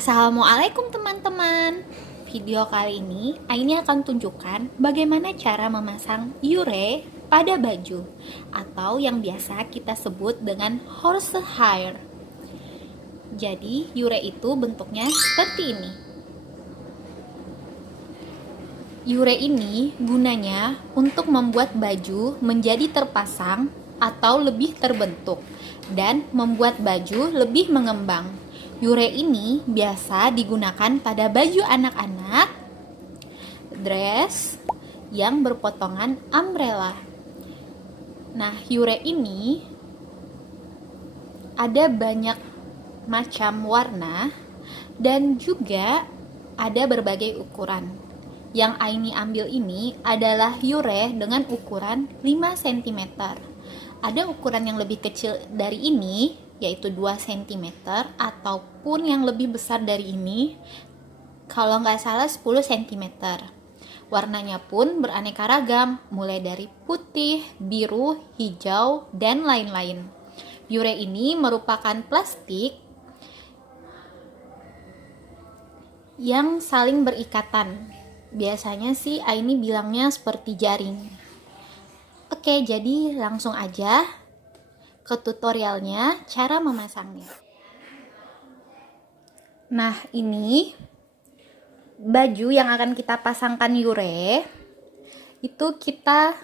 Assalamualaikum teman-teman. Video kali ini Aini akan tunjukkan bagaimana cara memasang yure pada baju atau yang biasa kita sebut dengan horsehair. Jadi yure itu bentuknya seperti ini. Yure ini gunanya untuk membuat baju menjadi terpasang atau lebih terbentuk dan membuat baju lebih mengembang. Yure ini biasa digunakan pada baju anak-anak, dress yang berpotongan umbrella. Nah, yure ini ada banyak macam warna dan juga ada berbagai ukuran. Yang Aini ambil ini adalah yure dengan ukuran 5 cm. Ada ukuran yang lebih kecil dari ini, yaitu 2 cm, ataupun yang lebih besar dari ini, kalau nggak salah 10 cm. Warnanya pun beraneka ragam, mulai dari putih, biru, hijau, dan lain-lain. Yure ini merupakan plastik yang saling berikatan. Biasanya sih Aini bilangnya seperti jaring. Oke, jadi langsung aja ke tutorialnya cara memasangnya. Nah, ini baju yang akan kita pasangkan yure. Itu kita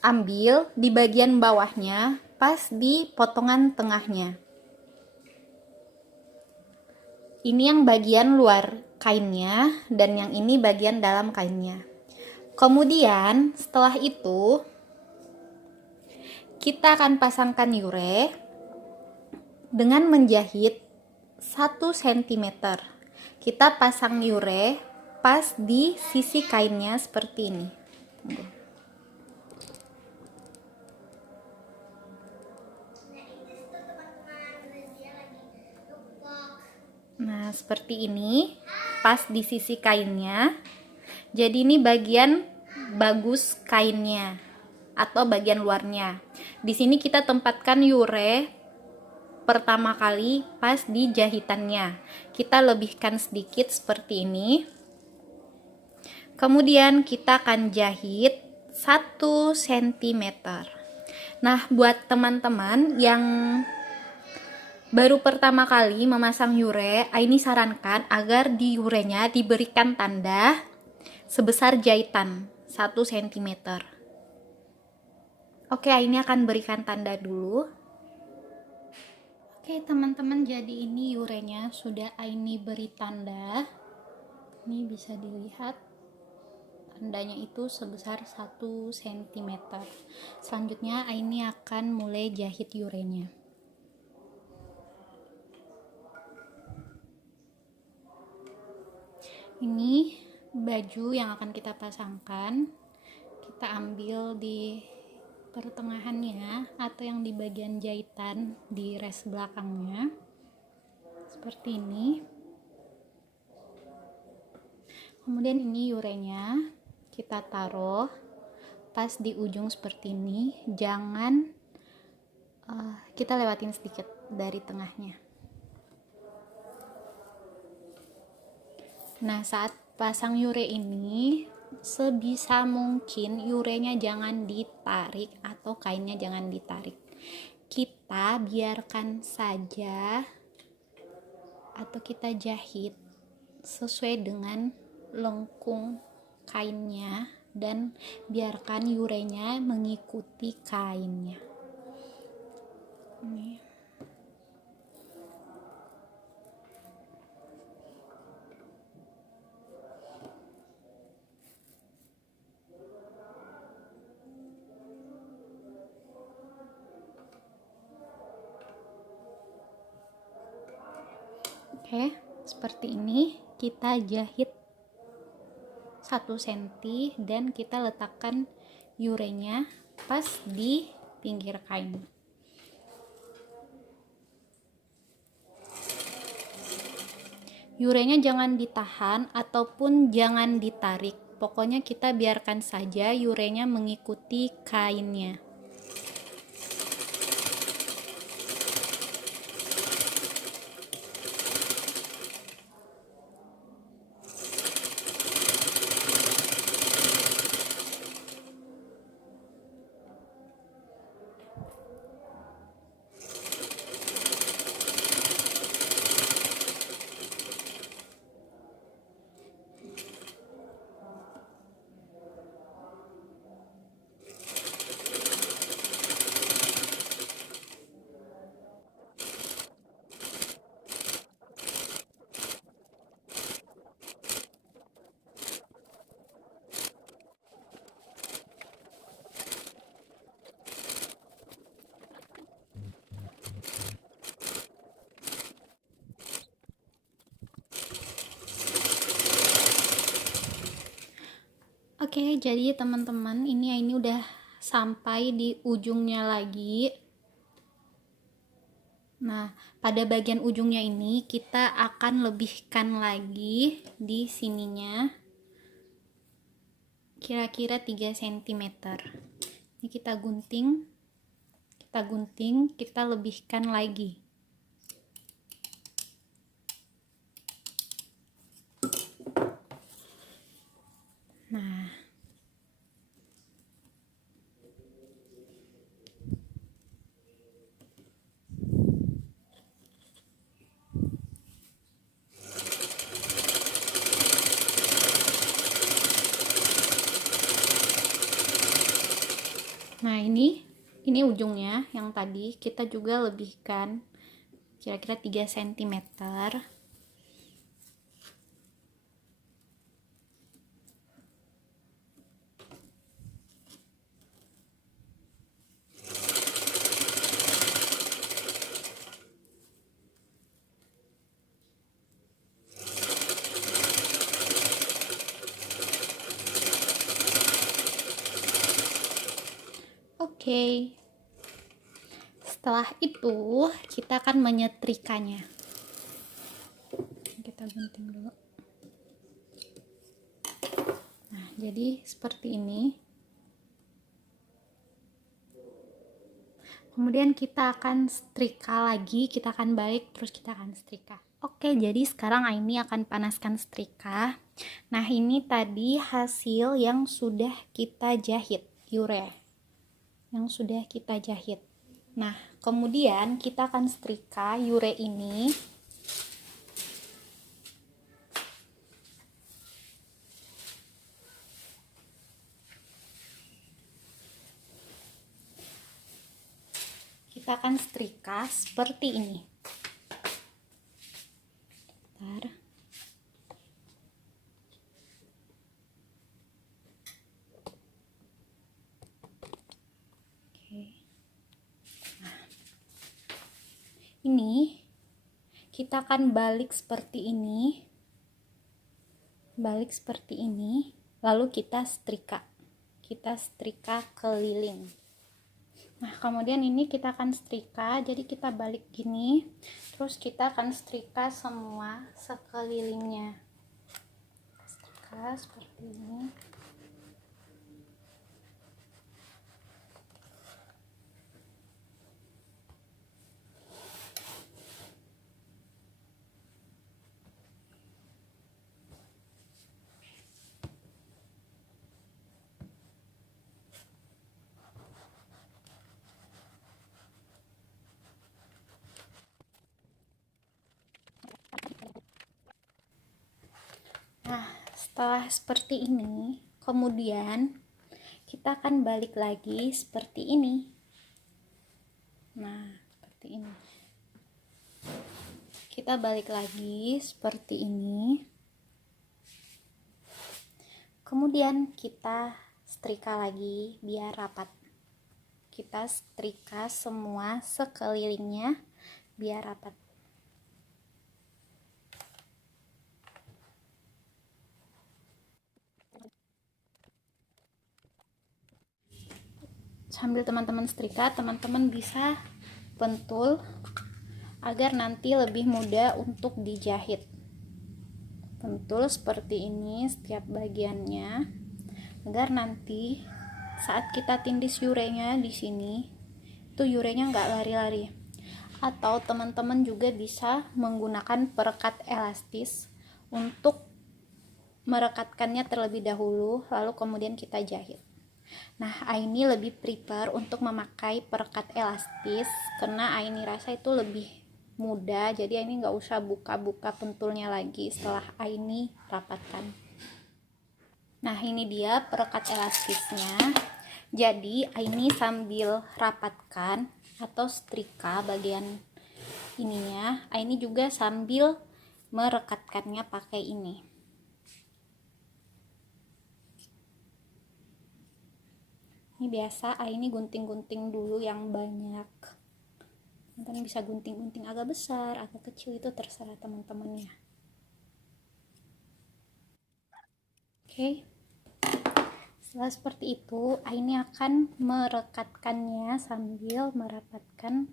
ambil di bagian bawahnya, pas di potongan tengahnya. Ini yang bagian luar kainnya dan yang ini bagian dalam kainnya. Kemudian setelah itu kita akan pasangkan yure dengan menjahit 1 cm. Kita pasang yure pas di sisi kainnya seperti ini. Nah, seperti ini pas di sisi kainnya. Jadi ini bagian bagus kainnya atau bagian luarnya. Di sini kita tempatkan yure pertama kali pas di jahitannya. Kita lebihkan sedikit seperti ini. Kemudian kita akan jahit 1 cm. Nah, buat teman-teman yang baru pertama kali memasang yure, Aini sarankan agar di yurenya diberikan tanda sebesar jahitan 1 cm. Oke, ini akan berikan tanda dulu. Oke, teman-teman, jadi ini yurenya sudah Aini beri tanda. Ini bisa dilihat tandanya itu sebesar 1 cm. Selanjutnya Aini akan mulai jahit yurenya. Ini baju yang akan kita pasangkan. Kita ambil di pertengahannya atau yang di bagian jahitan di res belakangnya seperti ini. Kemudian ini yurenya kita taruh pas di ujung seperti ini. Jangan kita lewatin sedikit dari tengahnya. Nah, saat pasang yure ini sebisa mungkin yurenya jangan ditarik atau kainnya jangan ditarik. Kita biarkan saja atau kita jahit sesuai dengan lengkung kainnya dan biarkan yurenya mengikuti kainnya. Ini. Oke, seperti ini kita jahit 1 cm dan kita letakkan yurenya pas di pinggir kain. Yurenya jangan ditahan ataupun jangan ditarik. Pokoknya kita biarkan saja yurenya mengikuti kainnya. Oke, jadi teman-teman, ini udah sampai di ujungnya lagi. Nah, pada bagian ujungnya ini kita akan lebihkan lagi di sininya kira-kira 3 cm. Ini kita gunting, kita lebihkan lagi. Nah, ini ujungnya yang tadi kita juga lebihkan kira-kira 3 cm. Oke. Setelah itu kita akan menyetrikanya. Kita gunting dulu. Nah, jadi seperti ini. Kemudian kita akan setrika lagi, kita akan balik, terus kita akan setrika. Oke, jadi sekarang Aini akan panaskan setrika. Nah, ini tadi hasil yang sudah kita jahit, Yure. Yang sudah kita jahit. Nah, kemudian kita akan setrika Yure ini. Kita akan setrika seperti ini. Bentar. Ini kita akan balik seperti ini, lalu kita setrika keliling. Nah, kemudian ini kita akan setrika, jadi kita balik gini, terus kita akan setrika semua sekelilingnya, setrika seperti ini. Nah, setelah seperti ini, kemudian kita akan balik lagi seperti ini. Nah, seperti ini. Kita balik lagi seperti ini. Kemudian kita setrika lagi biar rapat. Kita setrika semua sekelilingnya biar rapat. Sambil teman-teman setrika, teman-teman bisa pentul agar nanti lebih mudah untuk dijahit. Pentul seperti ini setiap bagiannya agar nanti saat kita tindis yurenya di sini itu yurenya nggak lari-lari. Atau teman-teman juga bisa menggunakan perekat elastis untuk merekatkannya terlebih dahulu, lalu kemudian kita jahit. Nah, Aini lebih prefer untuk memakai perekat elastis karena Aini rasa itu lebih mudah, jadi Aini nggak usah buka-buka pentulnya lagi setelah Aini rapatkan. Nah, ini dia perekat elastisnya. Jadi Aini sambil rapatkan atau setrika bagian ininya, Aini juga sambil merekatkannya pakai ini. Ini biasa Aini gunting-gunting dulu yang banyak. Teman-teman bisa gunting-gunting agak besar, agak kecil, itu terserah teman-temannya. Oke. Setelah seperti itu, Aini akan merekatkannya sambil merapatkan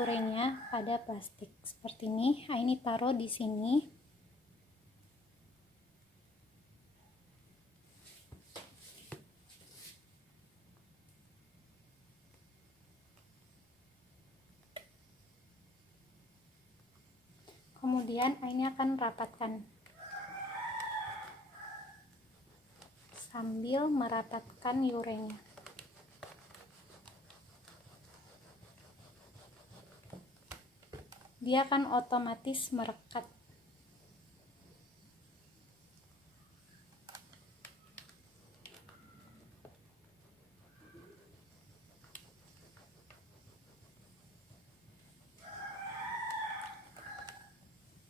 urenya pada plastik. Seperti ini, Aini taruh di sini. Kemudian Aini akan rapatkan sambil merapatkan urenya. Dia akan otomatis merekat.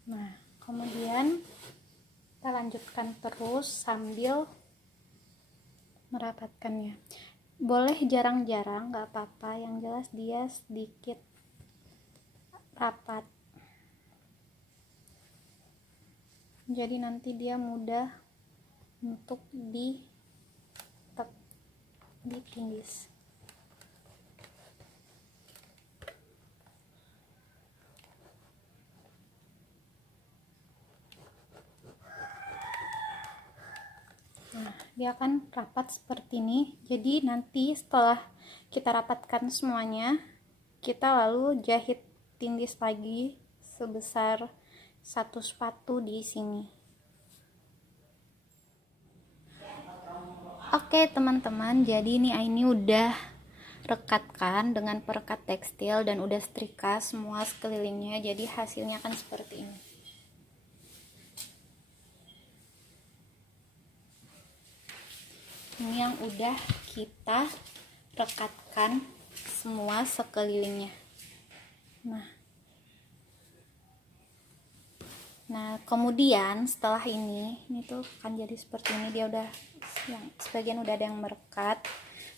Nah, kemudian kita lanjutkan terus sambil merapatkannya. Boleh jarang-jarang, nggak apa-apa, yang jelas dia sedikit rapat. Jadi nanti dia mudah untuk ditindis. Nah, dia akan rapat seperti ini. Jadi nanti setelah kita rapatkan semuanya, kita lalu jahit tindis lagi sebesar 1 spatu di sini. Oke teman-teman, jadi ini Aini udah rekatkan dengan perekat tekstil dan udah setrika semua sekelilingnya. Jadi hasilnya akan seperti ini. Ini yang udah kita rekatkan semua sekelilingnya. Nah kemudian setelah ini tuh kan jadi seperti ini, dia udah yang sebagian udah ada yang merekat.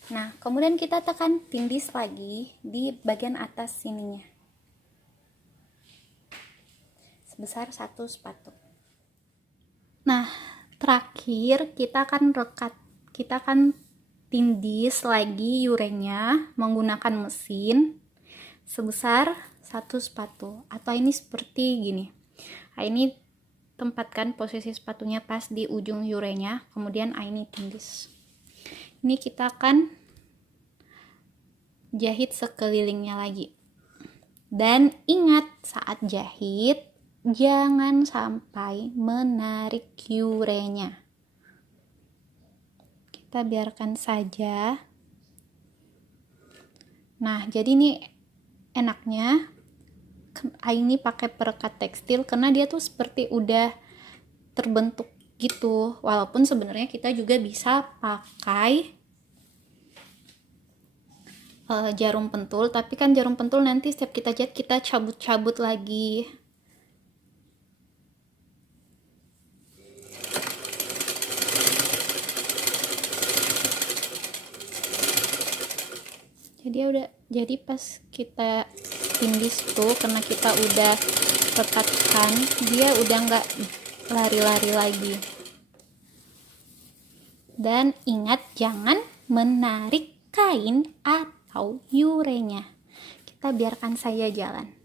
Nah kemudian kita tekan tindis lagi di bagian atas sininya sebesar 1 spatu. Nah terakhir kita akan tindis lagi urenya menggunakan mesin sebesar 1 spatu, atau ini seperti gini. Ini tempatkan posisi sepatunya pas di ujung urenya, kemudian ini tindis. Ini kita akan jahit sekelilingnya lagi. Dan ingat saat jahit jangan sampai menarik urenya. Kita biarkan saja. Nah, jadi ini enaknya Aini pakai perekat tekstil karena dia tuh seperti udah terbentuk gitu. Walaupun sebenarnya kita juga bisa pakai jarum pentul, tapi kan jarum pentul nanti setiap kita jahit kita cabut-cabut lagi. Jadi pas kita tindis tuh, karena kita udah rekatkan, dia udah nggak lari-lari lagi. Dan ingat jangan menarik kain atau urenya. Kita biarkan saja jalan.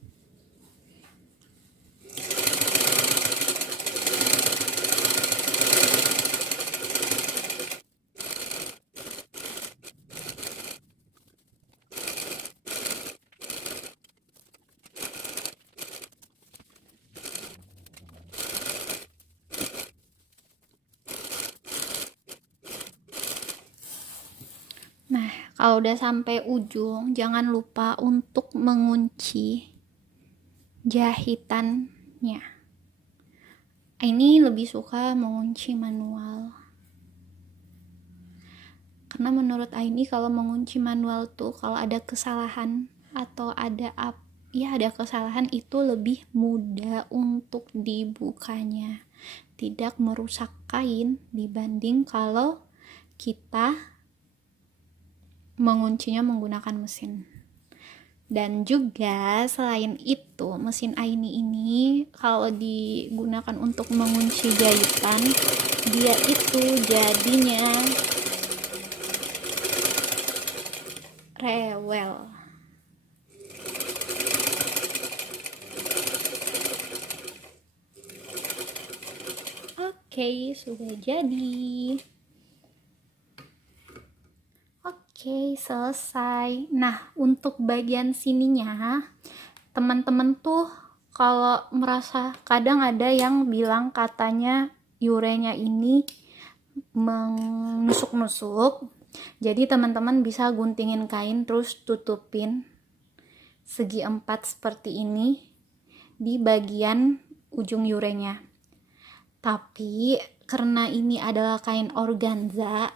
Nah, kalau udah sampai ujung, jangan lupa untuk mengunci jahitannya. Ini lebih suka mengunci manual. Karena menurut Aini kalau mengunci manual tuh kalau ada kesalahan atau ada kesalahan itu lebih mudah untuk dibukanya. Tidak merusak kain dibanding kalau kita menguncinya menggunakan mesin. Dan juga selain itu, mesin Aini ini kalau digunakan untuk mengunci jahitan, dia itu jadinya rewel. Oke, sudah jadi. Oke, selesai. Nah, untuk bagian sininya, teman-teman tuh kalau merasa kadang ada yang bilang katanya urenya ini menusuk-nusuk. Jadi teman-teman bisa guntingin kain terus tutupin segi 4 seperti ini di bagian ujung urenya. Tapi karena ini adalah kain organza,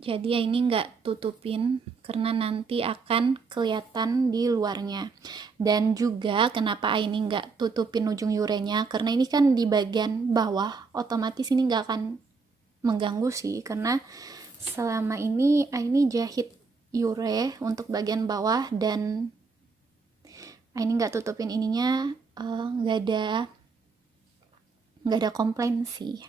jadi ini nggak tutupin karena nanti akan kelihatan di luarnya. Dan juga kenapa ini nggak tutupin ujung urenya, karena ini kan di bagian bawah, otomatis ini nggak akan mengganggu sih, karena selama ini jahit ure untuk bagian bawah dan ini nggak tutupin ininya, nggak ada komplain sih.